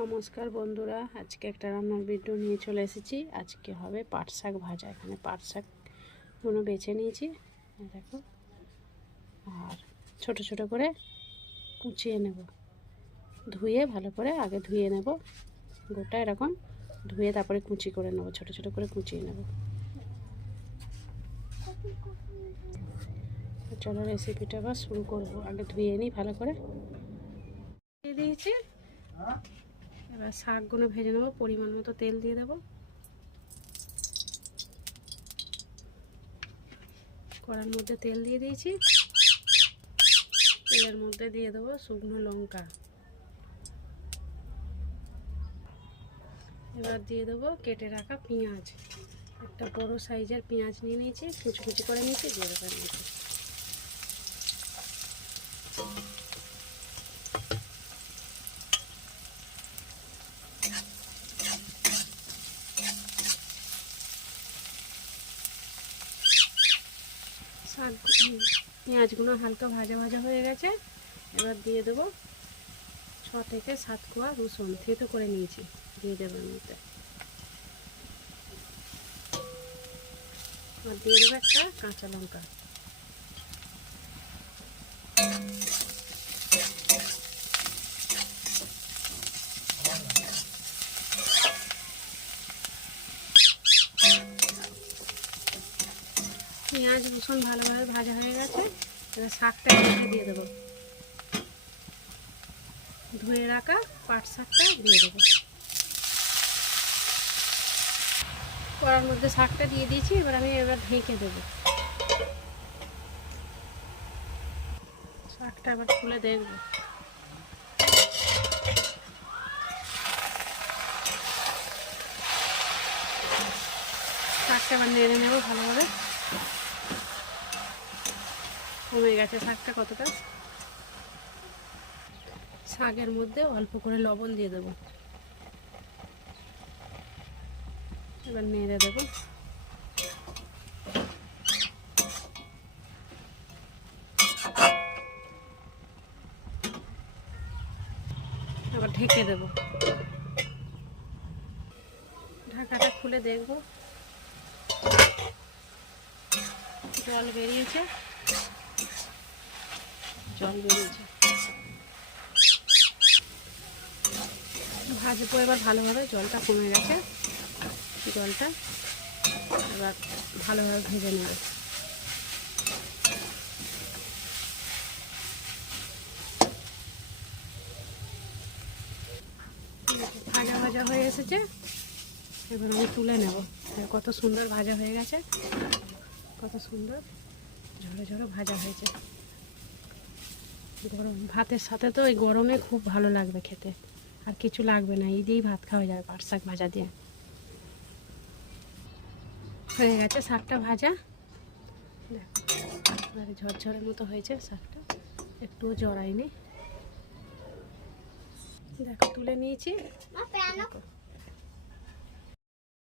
নমস্কার বন্ধুরা, আজকে একটা রান্নার ভিডিও নিয়ে চলে এসেছি। আজকে হবে পাট শাক ভাজা। এখানে পাট শাকগুলো বেছে নিয়েছি, দেখো, আর ছোট ছোট করে কুচিয়ে নেব। ধুয়ে ভালো করে আগে ধুয়ে নেব, গোটা এরকম ধুয়ে তারপরে কুচি করে নেব, ছোট ছোট করে কুচিয়ে নেব। চলো রেসিপিটা আবার শুরু করব। আগে ধুয়ে নিই ভালো করে। দিয়ে দিয়েছি, এবার শাকগুলো ভেজে নেবো। পরিমাণ মতো তেল দিয়ে দেবো। কড়ার মধ্যে তেল দিয়ে দিয়েছি, তেলের মধ্যে দিয়ে দেবো শুকনো লঙ্কা। এবার দিয়ে দেবো কেটে রাখা পেঁয়াজ। একটা বড় সাইজের পেঁয়াজ নিয়ে নিয়েছি, কুচি কুচি করে নিয়েছি, দিয়ে দেবো নিয়েছি। শাক পেঁয়াজগুলো হালকা ভাজা ভাজা হয়ে গেছে। এবার দিয়ে দেবো 6 থেকে 7 কোয়া রসুন থেতো করে নিয়েছি, দিয়ে দেবো এর মধ্যে। আর দিয়ে দেবো একটা কাঁচা লঙ্কা। পেঁয়াজ রসুন ভালোভাবে ভাজা হয়ে গেছে। এবার শাকটা দিয়ে দেবো, ধুয়ে রাখা পাট শাকটা দিয়ে দেবো। কড়ার মধ্যে শাকটা দিয়ে দিয়েছি, এবার আমি ঢেকে দেবো। শাকটা আবার খুলে দেখবো। শাকটা আবার নেড়ে নেবো ভালোভাবে। কমে গেছে শাকটা কতটা। শাকের মধ্যে অল্প করে লবণ দিয়ে দেবো, এবার নেড়ে দেবো। আবার ঢেকে দেবো। ঢাকাটা খুলে দেখবো, জল বেরিয়েছে, ভাজবো এবার ভালোভাবে। জলটা কমে গেছে, জলটা এবার ভালোভাবে ভেজে নেব। ভাজা ভাজা হয়ে এসেছে, এবার আমি তুলে নেব। কত সুন্দর ভাজা হয়ে গেছে, কত সুন্দর ঝরো ঝরো ভাজা হয়েছে। গরম ভাতের সাথে তো এই গরমে খুব ভালো লাগবে খেতে, আর কিছু লাগবে না, এই দিয়েই ভাত খাওয়া যাবে পাট শাক ভাজা দিয়ে। হয়ে গেছে শাকটা ভাজা, দেখো ঝরঝরের মতো হয়েছে শাকটা, একটুও জড়ায়নি। দেখো তুলে নিয়েছি, দেখো।